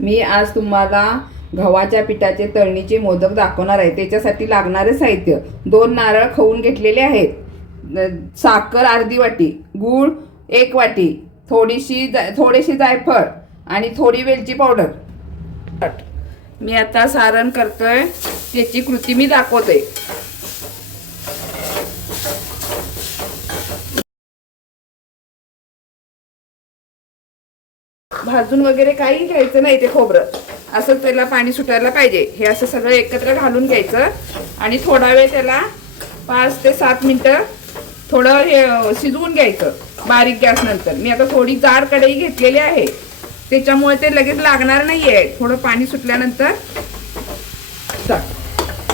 मी आज तुम्हाला गव्हाच्या पिठाचे तळणीचे मोदक दाखवणार आहे। त्याच्यासाठी लागणारे साहित्य 2 नारळ खवून घेतलेले आहेत, साखर अर्धी वाटी, गूळ 1 वाटी, थोडीशी जायफळ आणि थोडी वेलची पावडर। मी आता सारण करतोय, त्याची कृती मी दाखवते। भाजून वगैरे काही घ्यायचं नाही, ते खोबरं असं त्याला पाणी सुटायला पाहिजे। हे असं सगळं एकत्र घालून घ्यायचं आणि थोडा वेळ त्याला 5 ते 7 मिनिटं थोडं हे शिजवून घ्यायचं बारीक गॅस नंतर। मी आता थोडी जाड कढई घेतलेली आहे, त्याच्यामुळे ते लगेच लागणार नाहीये। थोडं पाणी सुटल्यानंतर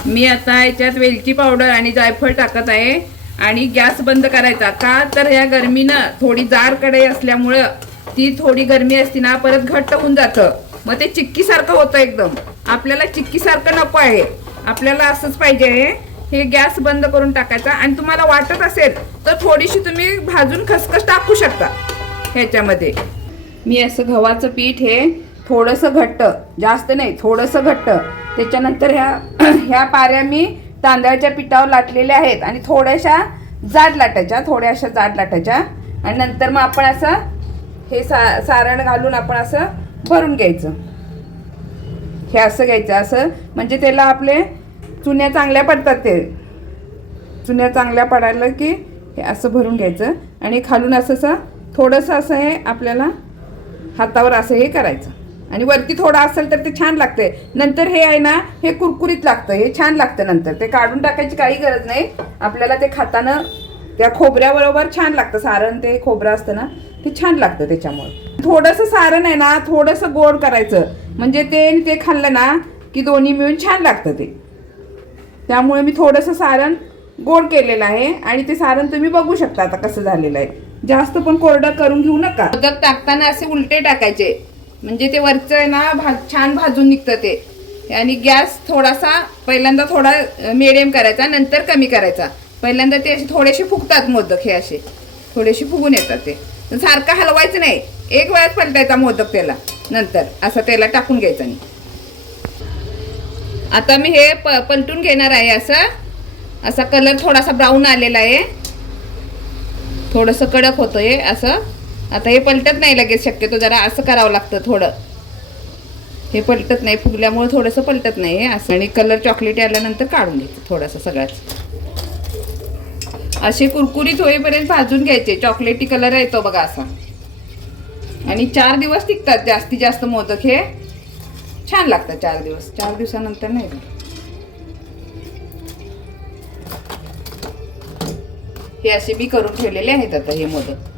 मी आता याच्यात वेलची पावडर आणि जायफळ टाकत आहे आणि गॅस बंद करायचा। का तर या गरमीनं थोडी जाड कढई असल्यामुळं ती थोडी गरमी असती ना, परत घट्ट होऊन जातं, मग ते चिक्की सारखं होतं एकदम। आपल्याला चिक्की सारखं नको आहे, आपल्याला असंच पाहिजे आहे। हे गॅस बंद करून टाकायचा आणि तुम्हाला वाटत असेल तर थोडीशी तुम्ही भाजून खसखस टाकू शकता ह्याच्यामध्ये। मी असं गव्हाचं पीठ हे थोडंसं घट्ट, जास्त नाही, थोडंसं घट्ट, त्याच्यानंतर ह्या पाऱ्या मी तांदळाच्या पिठावर लाटलेल्या आहेत आणि थोड्याशा जाड लाटायच्या आणि नंतर मग आपण असं हे सारण घालून आपण असं भरून घ्यायचं। हे असं घ्यायचं, असं म्हणजे त्याला आपले चुन्या चांगल्या पडतात। ते चुन्या चांगल्या पडायला की हे असं भरून घ्यायचं आणि खालून असं थोडंसं असं हे आपल्याला हातावर असं हे करायचं आणि वरती थोडं असेल तर ते छान लागते। नंतर हे आहे ना, हे कुरकुरीत लागतं, हे छान लागतं। नंतर ते काढून टाकायची काही गरज नाही, आपल्याला ते खाताना त्या खोबऱ्याबरोबर छान लागतं। सारण ते खोबरं असतं ना, ते छान लागतं। त्याच्यामुळे थोडंसं सारण आहे ना, थोडंसं गोड करायचं, म्हणजे ते खाल्लं ना की दोन्ही मिळून छान लागतं ते। त्यामुळे मी थोडंसं सारण गोड केलेलं आहे आणि ते सारण तुम्ही बघू शकता आता कसं झालेलं आहे। जास्त पण कोरडं करून घेऊ नका। मोदक टाकताना असे उलटे टाकायचे, म्हणजे ते वरचं आहे ना छान भाजून निघतं ते। आणि गॅस थोडासा पहिल्यांदा थोडा मिडियम करायचा, नंतर कमी करायचा। पहिल्यांदा ते असे थोडेसे फुगतात मोदक, हे असे थोडेसे फुगून येतात। ते सारखं हलवायचं नाही, एक वेळाच पलटायचा मोदक त्याला, नंतर असं त्याला टाकून घ्यायचं नाही। आता मी हे पलटून घेणार आहे। असा कलर थोडासा ब्राऊन आलेला आहे, थोडंसं कडक होतं हे असं। आता हे पलटत नाही लगेच, शक्यतो जरा असं करावं लागतं थोडं, हे पलटत नाही, फुगल्यामुळे थोडंसं पलटत नाही हे असं। आणि कलर चॉकलेटी आल्यानंतर काढून घ्यायचं थोडासा सगळाच। असे कुरकुरीत होईपर्यंत भाजून घ्यायचे, चॉकलेटी कलर येतो बघा असा। आणि 4 दिवस टिकतात जास्तीत जास्त मोदक, हे छान लागतं 4 दिवस। 4 दिवसानंतर नाही। हे असे मी करून ठेवलेले आहेत आता हे मोदक।